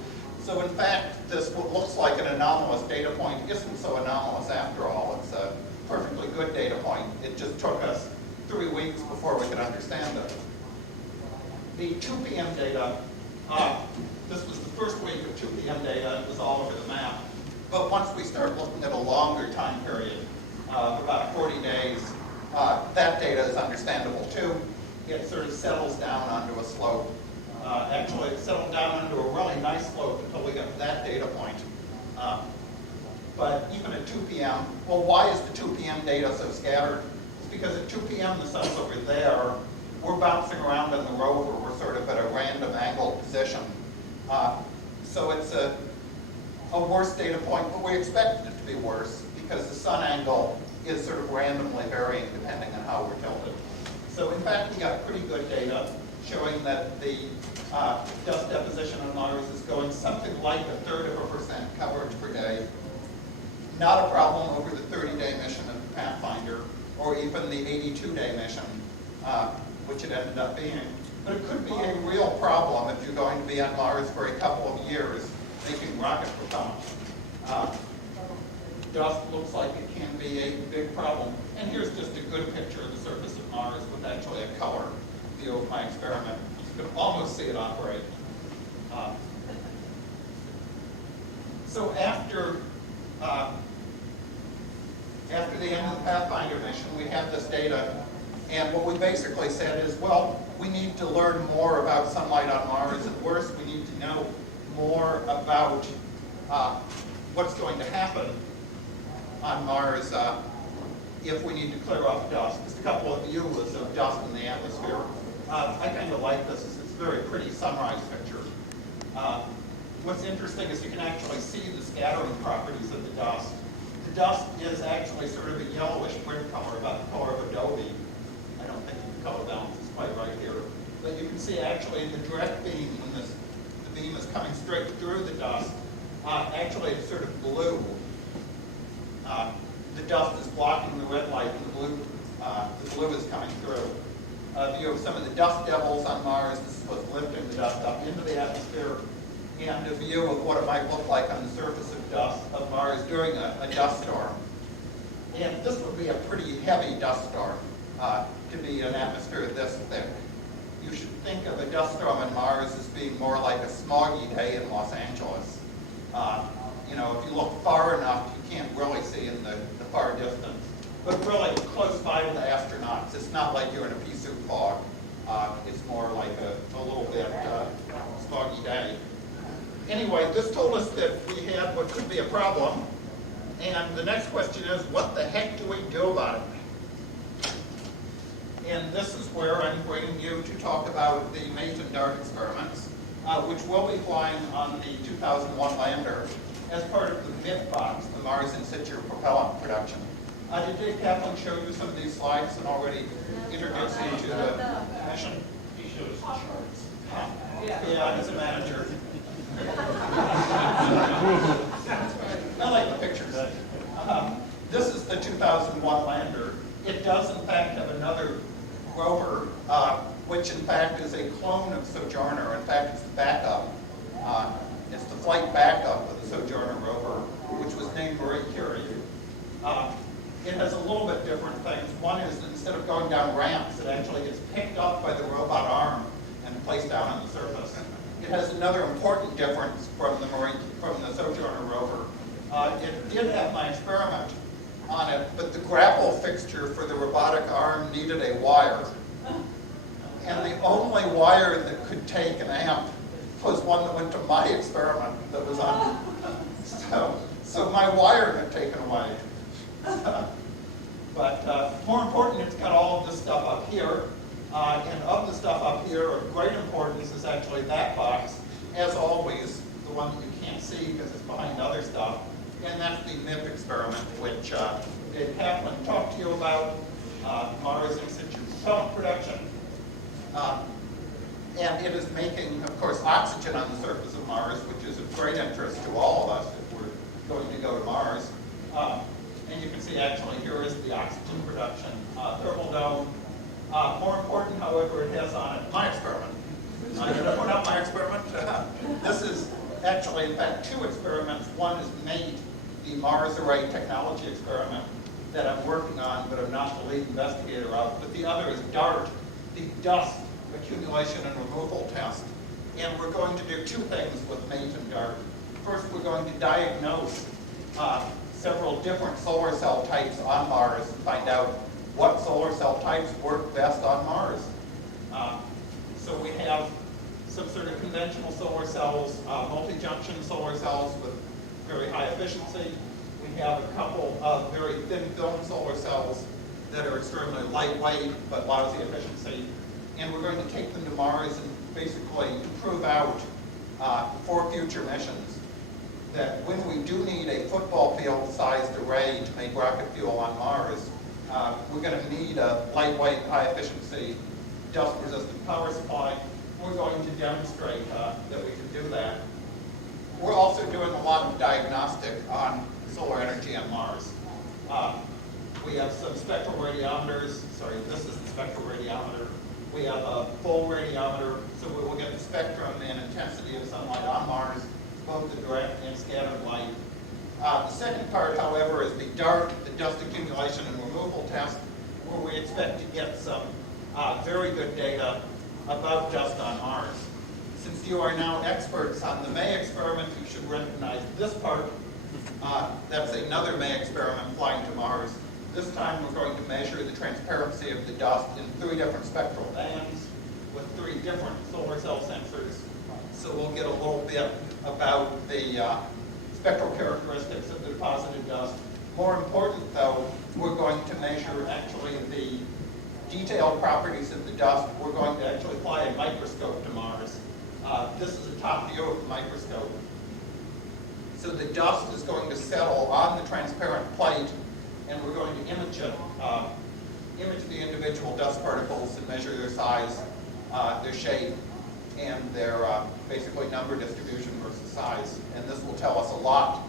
So in fact, this what looks like an anomalous data point isn't so anomalous after all. It's a perfectly good data point. It just took us 3 weeks before we could understand it. The 2 p.m. data, this was the first week of 2 p.m. data. It was all over the map. But once we start looking at a longer time period, about 40 days, that data is understandable too. It sort of settles down onto a slope. Actually, it settled down onto a really nice slope until we got to that data point. But even at 2 p.m., well, why is the 2 p.m. data so scattered? It's because at 2 p.m. the sun's over there. We're bouncing around on the rover. We're sort of at a random angled position. So it's a worse data point, but we expected it to be worse because the sun angle is sort of randomly varying depending on how we're tilted. So in fact, we got pretty good data showing that the dust deposition on Mars is going something like 1/3% coverage per day. Not a problem over the 30-day mission of the Pathfinder, or even the 82-day mission, which it ended up being. But it could be a real problem if you're going to be on Mars for a couple of years making rocket propellant. Dust looks like it can be a big problem. And here's just a good picture of the surface of Mars with actually a color view of my experiment. You can almost see it operate. So after the end of the Pathfinder mission, we had this data, and what we basically said is, well, we need to learn more about sunlight on Mars, and worse, we need to know more about what's going to happen on Mars if we need to clear off dust. Just a couple of views of dust in the atmosphere. I kind of like this. It's a very pretty sunrise picture. What's interesting is you can actually see the scattering properties of the dust. The dust is actually sort of a yellowish brick color, about the color of adobe. I don't think the color balance is quite right here. But you can see actually in the direct beam, when the beam is coming straight through the dust, actually it's sort of blue. The dust is blocking the red light, and the blue is coming through. A view of some of the dust devils on Mars. This is what's lifting the dust up into the atmosphere. And a view of what it might look like on the surface of Mars during a dust storm. And this would be a pretty heavy dust storm to be an atmosphere this thick. You should think of a dust storm on Mars as being more like a smoggy day in Los Angeles. You know, if you look far enough, you can't really see in the far distance. But really close by to the astronauts. It's not like you're in a pea soup fog. It's more like a little bit smoggy day. Anyway, this told us that we had what could be a problem. And the next question is, what the heck do we do about it? And this is where I'm bringing you to talk about the Mate and Dart experiments, which will be flying on the 2001 lander as part of the MIP box, the Mars In Situ Propellant Production. Did Dave Kaplan show you some of these slides and already introduce you to the mission? He showed us the charts. Yeah, he's a manager. I like the pictures. This is the 2001 lander. It does, in fact, have another rover, which, in fact, is a clone of Sojourner. In fact, it's the backup. It's the flight backup of the Sojourner rover, which was named Marie Curie. It has a little bit different things. One is instead of going down ramps, it actually gets picked up by the robot arm and placed down on the surface. It has another important difference from the Sojourner rover. It did have my experiment on it, but the grapple fixture for the robotic arm needed a wire. And the only wire that could take an amp was one that went to my experiment that was on. So my wire got taken away. But more important, it's got all of this stuff up here. And of the stuff up here, of great importance is actually that box. As always, the one that you can't see because it's behind other stuff. And that's the MIP experiment, which Dave Kaplan talked to you about, Mars In Situ Propellant Production. And it is making, of course, oxygen on the surface of Mars, which is of great interest to all of us if we're going to go to Mars. And you can see actually here is the oxygen production thermal dome. More important, however, it has on it my experiment. Did I put out my experiment? This is actually, in fact, had two experiments. One is MATE, the Mars Array Technology Experiment that I'm working on, but I'm not the lead investigator of. But the other is DART, the Dust Accumulation and Removal Test. And we're going to do two things with MATE and DART. First, we're going to diagnose several different solar cell types on Mars and find out what solar cell types work best on Mars. So we have some sort of conventional solar cells, multi-junction solar cells with very high efficiency. We have a couple of very thin film solar cells that are extremely lightweight but lousy efficiency. And we're going to take them to Mars and basically prove out for future missions that when we do need a football field-sized array to make rocket fuel on Mars, we're going to need a lightweight, high-efficiency, dust-resistant power supply. We're going to demonstrate that we can do that. We're also doing a lot of diagnostic on solar energy on Mars. We have some spectral radiometers. Sorry, this is the spectral radiometer. We have a full radiometer, so we will get the spectrum and intensity of sunlight on Mars, both the direct and scattered light. The second part, however, is the DART, the Dust Accumulation and Removal Test, where we expect to get some very good data about dust on Mars. Since you are now experts on the May experiment, you should recognize this part. That's another May experiment flying to Mars. This time we're going to measure the transparency of the dust in 3 different spectral bands with 3 different solar cell sensors. So we'll get a little bit about the spectral characteristics of the deposited dust. More important, though, we're going to measure actually the detailed properties of the dust. We're going to actually fly a microscope to Mars. This is a top view of the microscope. So the dust is going to settle on the transparent plate, and we're going to image it, image the individual dust particles and measure their size, their shape, and their basically number distribution versus size. And this will tell us a lot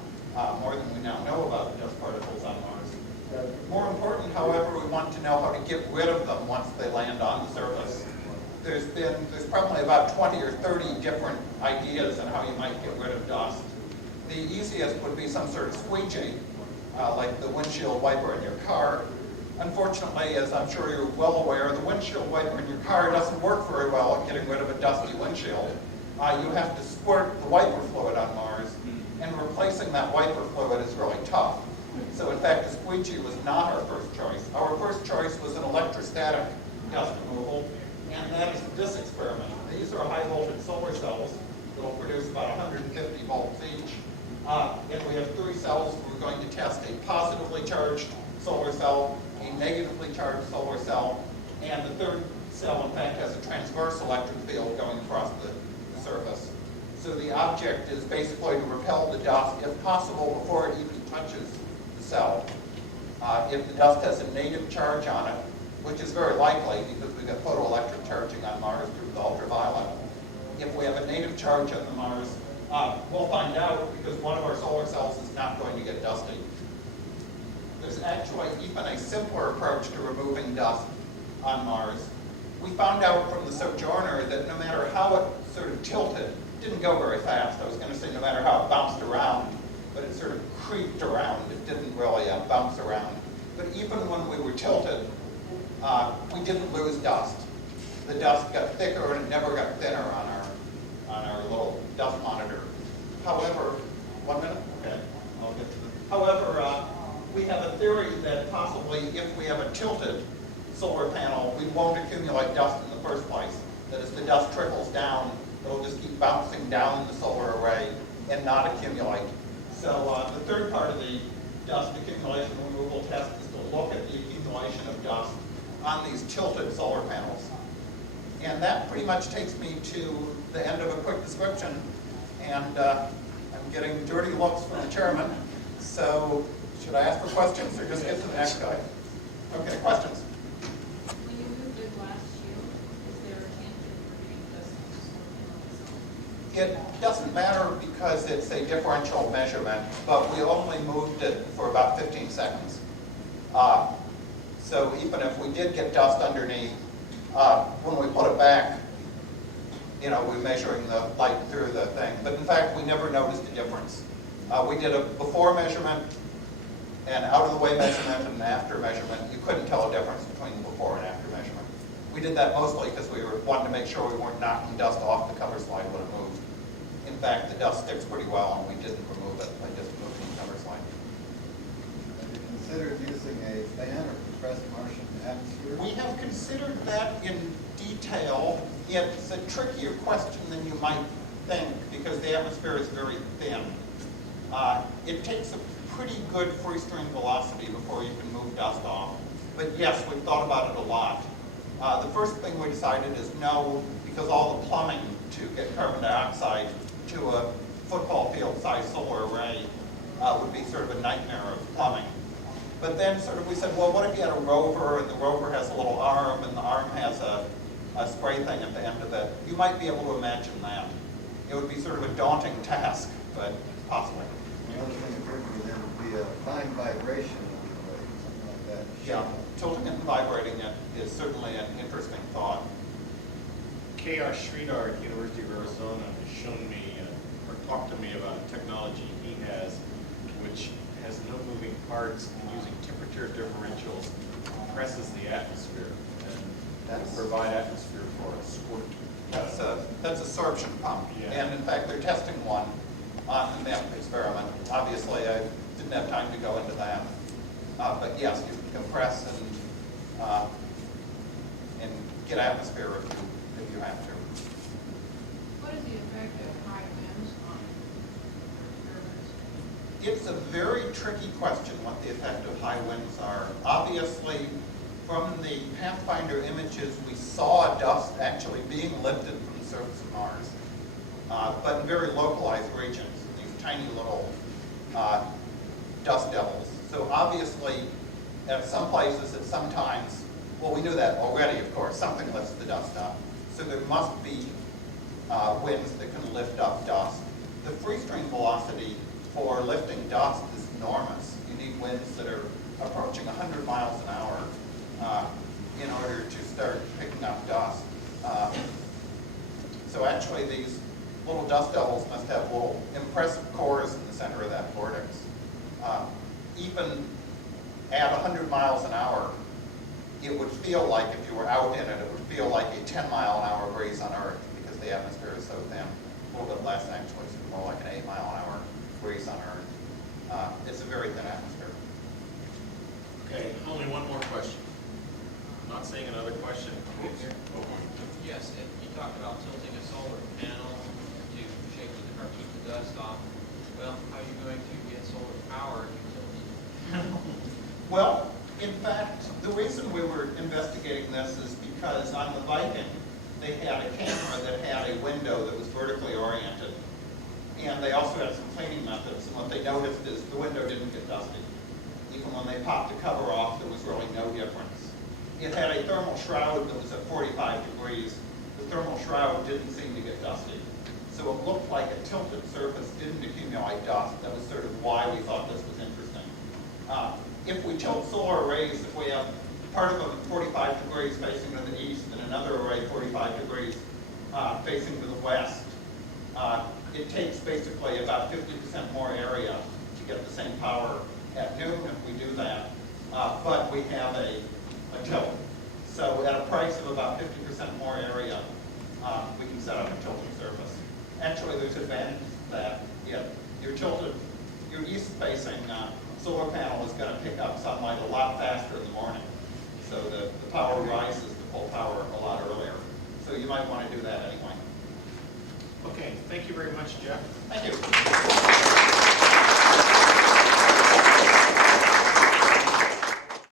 more than we now know about the dust particles on Mars. More important, however, we want to know how to get rid of them once they land on the surface. There's probably about 20 or 30 different ideas on how you might get rid of dust. The easiest would be some sort of squeegee, like the windshield wiper in your car. Unfortunately, as I'm sure you're well aware, the windshield wiper in your car doesn't work very well at getting rid of a dusty windshield. You have to squirt the wiper fluid on Mars, and replacing that wiper fluid is really tough. So in fact, a squeegee was not our first choice. Our first choice was an electrostatic dust removal, and that is this experiment. These are high voltage solar cells that will produce about 150 volts each. And we have 3 cells. We're going to test a positively charged solar cell, a negatively charged solar cell, and the third cell, in fact, has a transverse electric field going across the surface. So the object is basically to repel the dust, if possible, before it even touches the cell. If the dust has a native charge on it, which is very likely because we've got photoelectric charging on Mars through the ultraviolet. If we have a native charge on the Mars, we'll find out because one of our solar cells is not going to get dusty. There's actually even a simpler approach to removing dust on Mars. We found out from the Sojourner that no matter how it sort of tilted, it didn't go very fast. I was going to say no matter how it bounced around, but it sort of creeped around. It didn't really bounce around. But even when we were tilted, we didn't lose dust. The dust got thicker and it never got thinner on our little dust monitor. However, 1 minute? Okay, I'll get to the. However, we have a theory that possibly if we have a tilted solar panel, we won't accumulate dust in the first place. That as the dust trickles down, it'll just keep bouncing down the solar array and not accumulate. So the third part of the dust accumulation removal test is to look at the accumulation of dust on these tilted solar panels. And that pretty much takes me to the end of a quick description. And I'm getting dirty looks from the chairman. So should I ask for questions or just get to the next guy? Okay, questions? When you moved it last year, is there a chance of removing dust? It doesn't matter because it's a differential measurement, but we only moved it for about 15 seconds. So even if we did get dust underneath, when we put it back, you know, we're measuring the light through the thing. But in fact, we never noticed a difference. We did a before measurement, and out of the way measurement, and an after measurement. You couldn't tell a difference between the before and after measurement. We did that mostly because we wanted to make sure we weren't knocking dust off the cover slide when it moved. In fact, the dust sticks pretty well, and we didn't remove it by just moving the cover slide. Have you considered using a fan or compressed Martian atmosphere? We have considered that in detail. It's a trickier question than you might think because the atmosphere is very thin. It takes a pretty good free stream velocity before you can move dust off. But yes, we've thought about it a lot. The first thing we decided is no, because all the plumbing to get carbon dioxide to a football field sized solar array would be sort of a nightmare of plumbing. But then sort of we said, well, what if you had a rover and the rover has a little arm and the arm has a spray thing at the end of it? You might be able to imagine that. It would be sort of a daunting task, but possibly. Another thing that occurred to me then would be a fine vibration of the wave, something like that. Yeah, tilting it and vibrating it is certainly an interesting thought. K.R. Sridhar at the University of Arizona has shown me, or talked to me about a technology he has, which has no moving parts and using temperature differentials compresses the atmosphere and provide atmosphere for a squirt. That's a sorption pump. Yeah. And in fact, they're testing one on the MEP experiment. Obviously, I didn't have time to go into that. But yes, you can compress and get atmosphere if you have to. What is the effect of high winds on turbines? It's a very tricky question what the effect of high winds are. Obviously, from the Pathfinder images, we saw dust actually being lifted from the surface of Mars, but in very localized regions, these tiny little dust devils. So obviously, at some places, at some times, well, we knew that already, of course, something lifts the dust up. So there must be winds that can lift up dust. The free stream velocity for lifting dust is enormous. You need winds that are approaching 100 miles an hour in order to start picking up dust. So actually these little dust devils must have little impressive cores in the center of that vortex. Even at 100 miles an hour, it would feel like, if you were out in it, it would feel like a 10-mile-an-hour breeze on Earth because the atmosphere is so thin. A little bit less, actually, so more like an 8-mile-an-hour breeze on Earth. It's a very thin atmosphere. Okay, only one more question. I'm not saying another question. Oh. Yes, and you talked about tilting a solar panel to shake or keep the dust off. Well, how are you going to get solar power if you tilt it? Well, in fact, the reason we were investigating this is because on the Viking, they had a camera that had a window that was vertically oriented. And they also had some cleaning methods. And what they noticed is the window didn't get dusty. Even when they popped the cover off, there was really no difference. It had a thermal shroud that was at 45 degrees. The thermal shroud didn't seem to get dusty. So it looked like a tilted surface didn't accumulate dust. That was sort of why we thought this was interesting. If we tilt solar arrays, if we have part of them at 45 degrees facing to the east and another array 45 degrees facing to the west, it takes basically about 50% more area to get the same power at noon if we do that. But we have a tilt. So at a price of about 50% more area, we can set up a tilting surface. Actually, there's advantages to that. If you're tilted, your east-facing solar panel is going to pick up sunlight a lot faster in the morning. So the power rises to full power a lot earlier. So you might want to do that anyway. Okay, thank you very much, Jeff. Thank you.